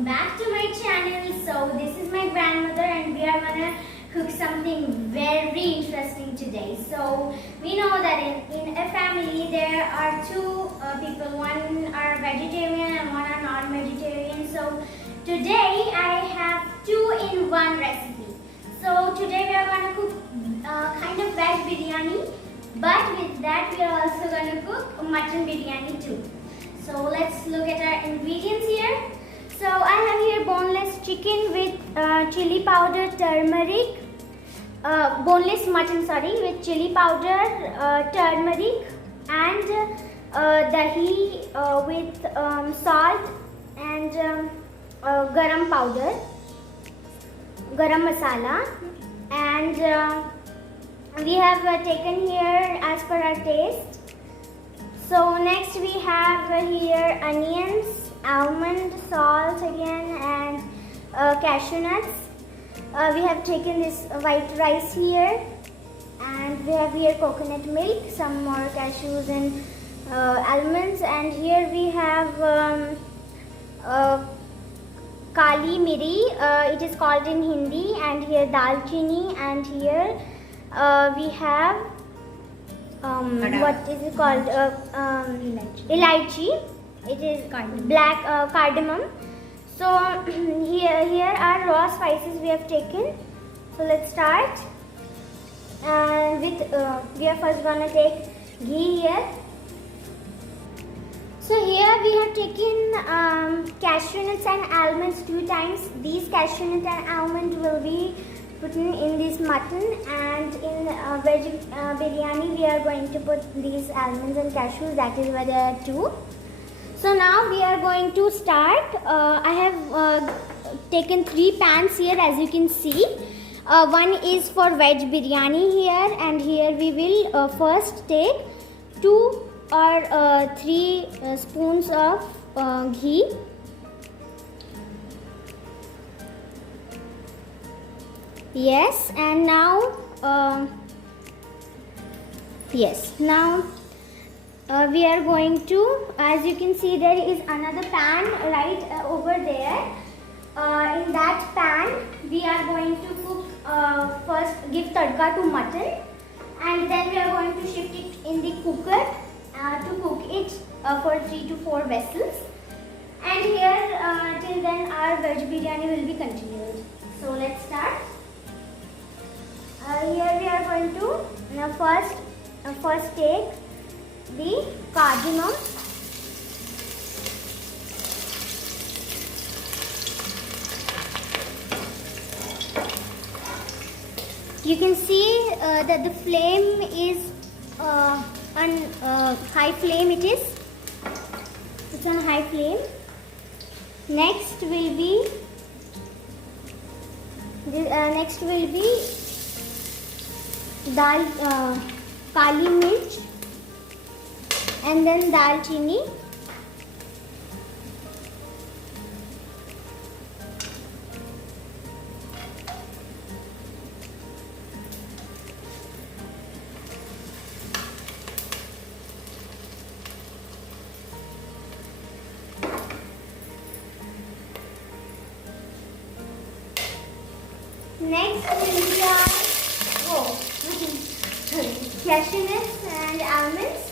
welcome back to my channel. So this is my grandmother and we are gonna cook something very interesting today. So we know that in a family there are two people, one are vegetarian and one are non-vegetarian. So today I have two-in-one recipe. So today we are gonna cook kind of veg biryani, but with that we are also gonna cook mutton biryani too. So let's look at our ingredients here. So I have here boneless chicken with chili powder, turmeric, boneless mutton with chili powder, turmeric and dahi with salt and garam powder, garam masala, and we have taken here as per our taste. So next we have here onions, almond, salt again, and cashew nuts. We have taken this white rice here, and we have here coconut milk, some more cashews and almonds, and here we have kali miri, it is called in Hindi, and here dalchini, and here we have what is it called? Elaichi. It is black cardamom. So here are raw spices we have taken. So let's start. And with we are first gonna take ghee here. So here we have taken cashew nuts and almonds 2 times. These cashew nut and almond will be put in this mutton, and in veg biryani we are going to put these almonds and cashews, that is why there are 2. So now we are going to start. I have taken 3 pans here, as you can see. One is for veg biryani here, and here we will first take 2 or 3 spoons of ghee. Yes, and now we are going to, as you can see, there is another pan right over there. In that pan we are going to cook, first give tadka to mutton, and then we are going to shift it in the cooker to cook it for 3 to 4 vessels, and here till then our veg biryani will be continued. So let's start. Here we are going to first take the cardamom. You can see that the flame is on high flame. It's on high flame. Next will be kali mirch, and then dalchini, next will be our cashew nuts and almonds.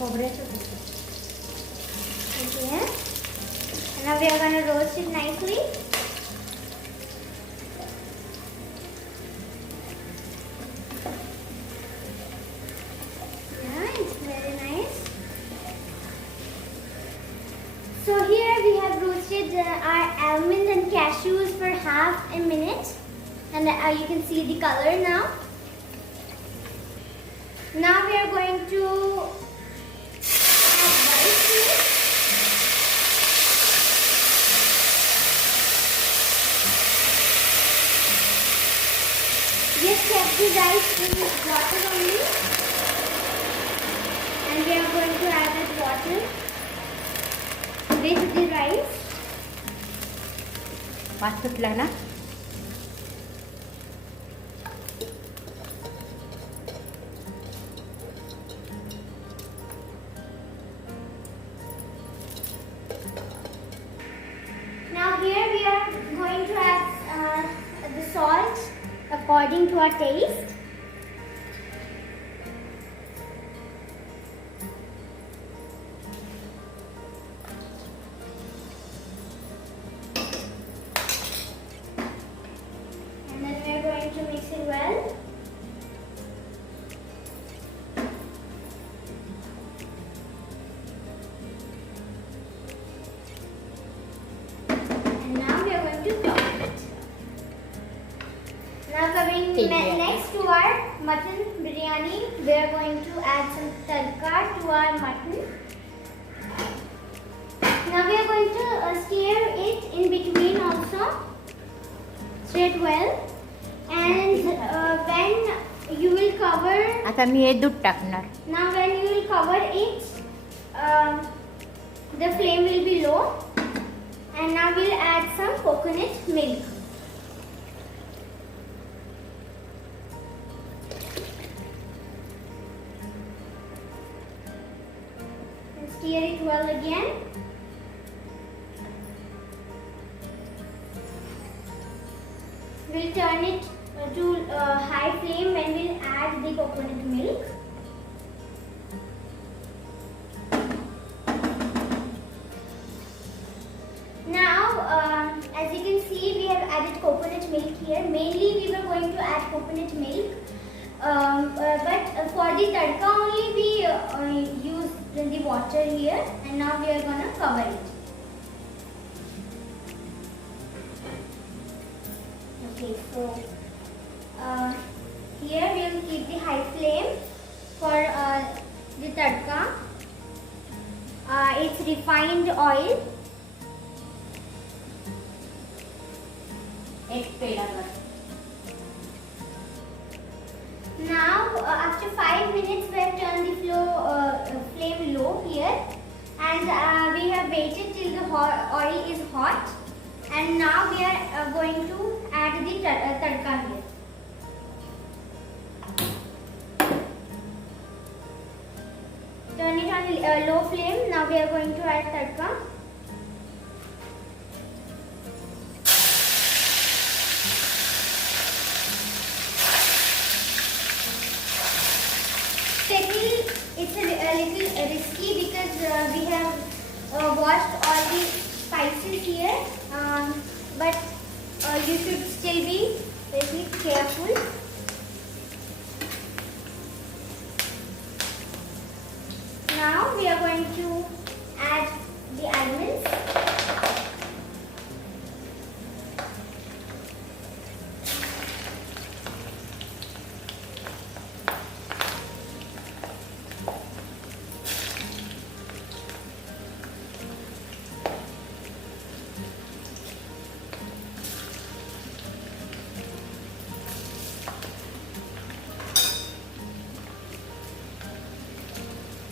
Okay. And now we are going to roast it nicely. Yeah, it's very nice. So here we have roasted our almonds and cashews for half a minute, and you can see the color now. Now we are going to add rice here. Just kept the rice in water only, and we are going to add that water with the rice. Patut lah na. Now here we are going to add the salt according to our taste. And then we are going to mix it well. Now coming next to our mutton biryani, we are going to add some tadka to our mutton. Now we are going to stir it in between also. Stir it well. And when you will cover. आता मी हे दूध टाकणार. Now when you will cover it, the flame will be low. And now we'll add some coconut milk. Stir it well again. We'll turn it to high flame when we'll add the coconut milk. Now, as you can see, we have added coconut milk here. Mainly, we were going to add coconut milk. But for the tadka only we use the water here, and now we are gonna cover it. Okay, so here we will keep the high flame for the tadka. It's refined oil. Now, after 5 minutes, we have turned the flame low here, and we have waited till the oil is hot, and now we are going to add the tadka here. Turn it on low flame. Now we are going to add tadka. Technically, it's a little risky because we have washed all the spices here, but you should still be very careful. Now we are going to add the almonds.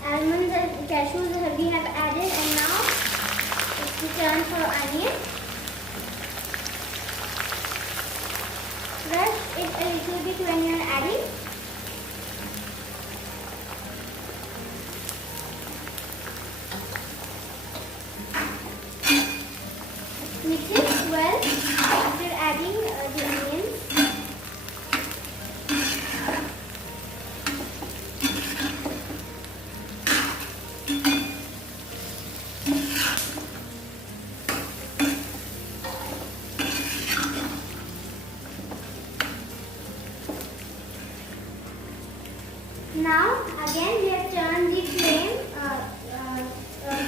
Almonds and cashews we have added, and now it's the turn for onion. Brush it a little bit when you are adding. Mix it well after adding the onions. Now again we have turned the flame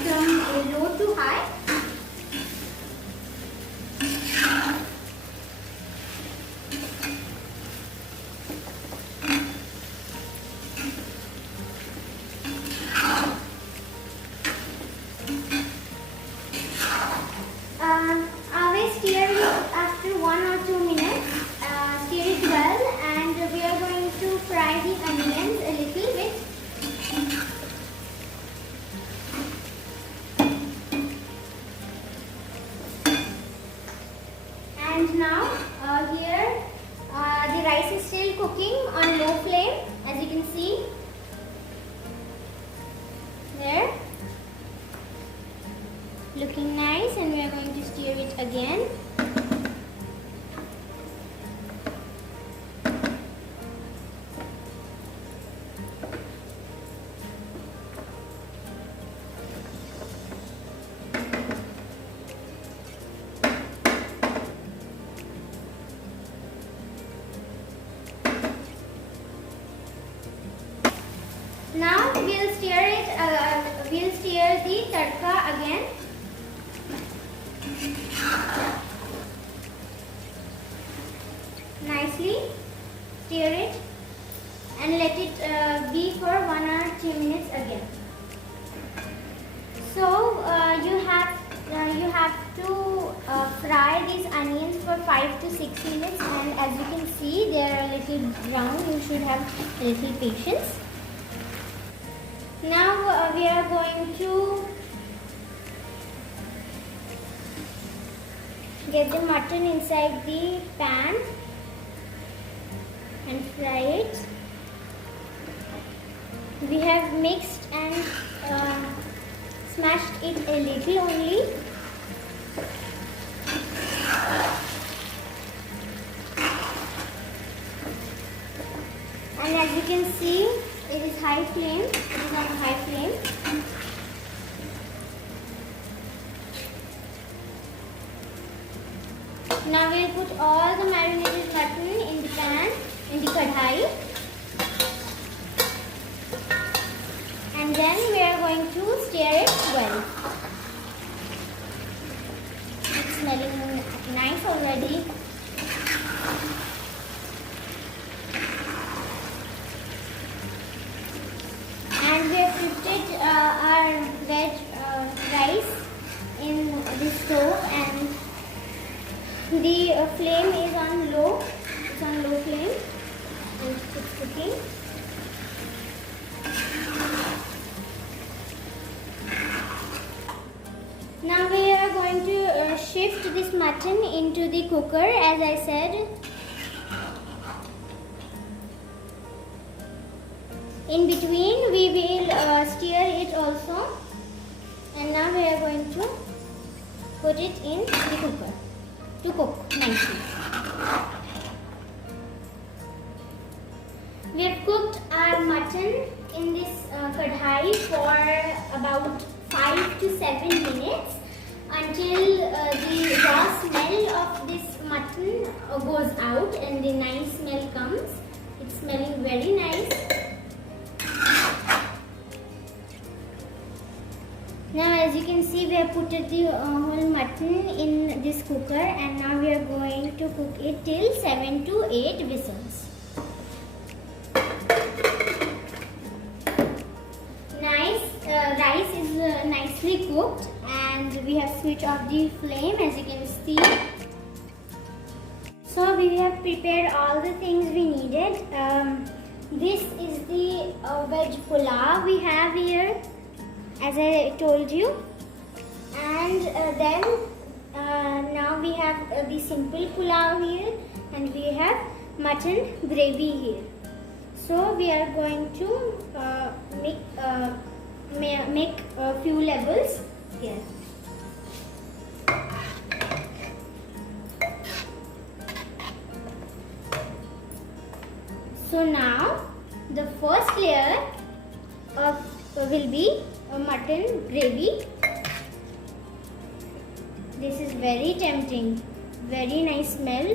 from low to high. Always stir it after 1 or 2 minutes. Stir it well, and we are going to fry the onions a little bit. again. Now we'll stir it. We'll stir the tadka again. Nicely stir it and let it be for 1 or 2 minutes again. So you have to fry these onions for 5 to 6 minutes, and as you can see, they are a little brown. You should have a little patience. Now we are going to get the mutton inside the pan and fry it. We have mixed and smashed it a little only. And as you can see, it is high flame. It is on high flame. Now we will put all the marinated mutton in the pan, in the kadhai. And then we are going to stir it well. It's smelling nice already. And we have shifted our veg rice in the stove, and the flame is on low. It's on low flame and it's cooking. Now we are going to shift this mutton into the cooker, as I said. In between we will stir it also, and now we are going to put it in the cooker to cook nicely. We have cooked our mutton in this kadhai for about 5 to 7 minutes until the raw smell of this mutton goes out and the nice smell comes. It's smelling very nice. Now as you can see, we have put the whole mutton in this cooker, and now we are going to cook it till 7 to 8 whistles. Rice is nicely cooked, and we have switched off the flame, as you can see. So we have prepared all the things we needed. This is the veg pulao we have here, as I told you, and then now we have the simple pulao here, and we have mutton gravy here. So we are going to make a few levels here. So now the first layer will be a mutton gravy. This is very tempting, very nice smell.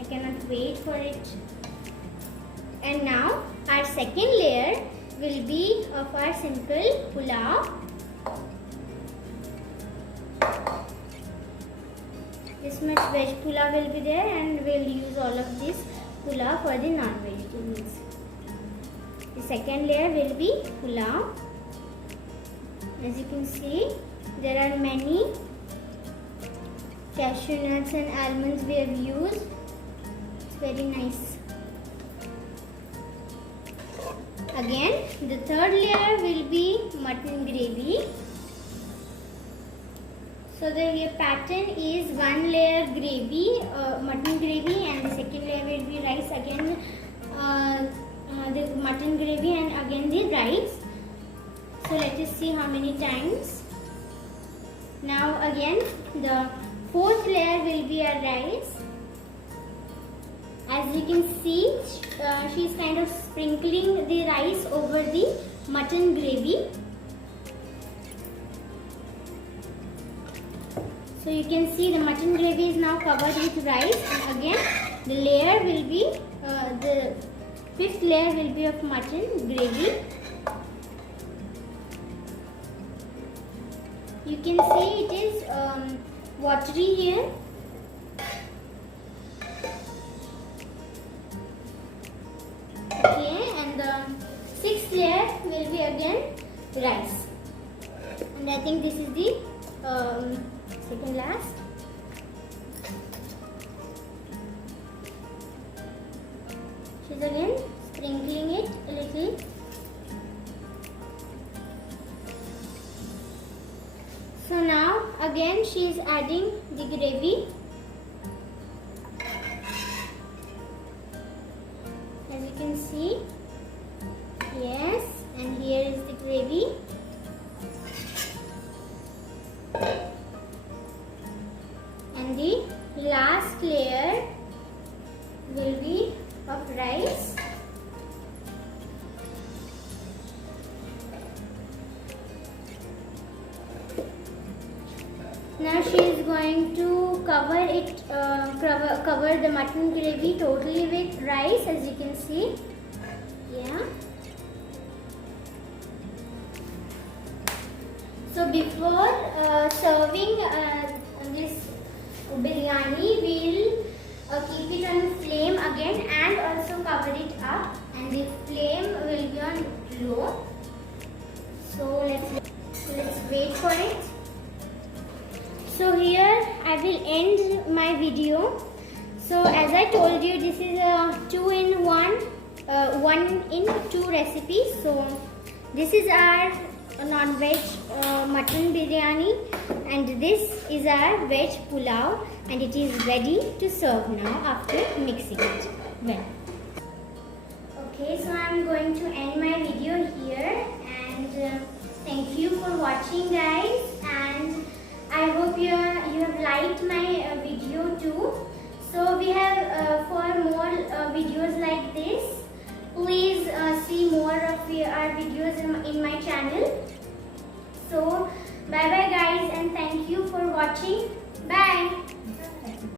I cannot wait for it. And now our second layer will be of our simple pulao. This much veg pulao will be there, and we'll use all of this pulao for the non-vegetables. The second layer will be pulao. As you can see, there are many cashew nuts and almonds we have used. It's very nice. Again, the third layer will be mutton gravy. So the pattern is one layer gravy, mutton gravy, and the second layer will be rice again, the mutton gravy, and again the rice. So let us see how many times. Now again the fourth layer will be our rice. As you can see, she's kind of sprinkling the rice over the mutton gravy. So you can see the mutton gravy is now covered with rice, and again the layer will be the fifth layer will be of mutton gravy. You can see it is watery here. Okay, and the sixth layer will be again rice, and I think this is the second last. She's again sprinkling it a little. So now again she is adding the gravy. As you can see, yes, and here is the gravy. And the last layer will be of rice. Now she is going to cover it, cover the mutton gravy totally with rice, as you can see. Yeah. So before serving this biryani, we'll keep it on flame again and also cover it up, and the flame will be on low. So let's wait for it. So here I will end my video. So as I told you, this is a 2-in-1, 1-in-2 recipe. So this is our non-veg mutton biryani, and this is our veg pulao, and it is ready to serve now after mixing it well. Okay, so I am going to end my video here, and thank you for watching, guys, and I hope you have liked my video too. So we have for more videos like this, please see more of our videos in my channel. So bye bye guys, and thank you for watching. Bye.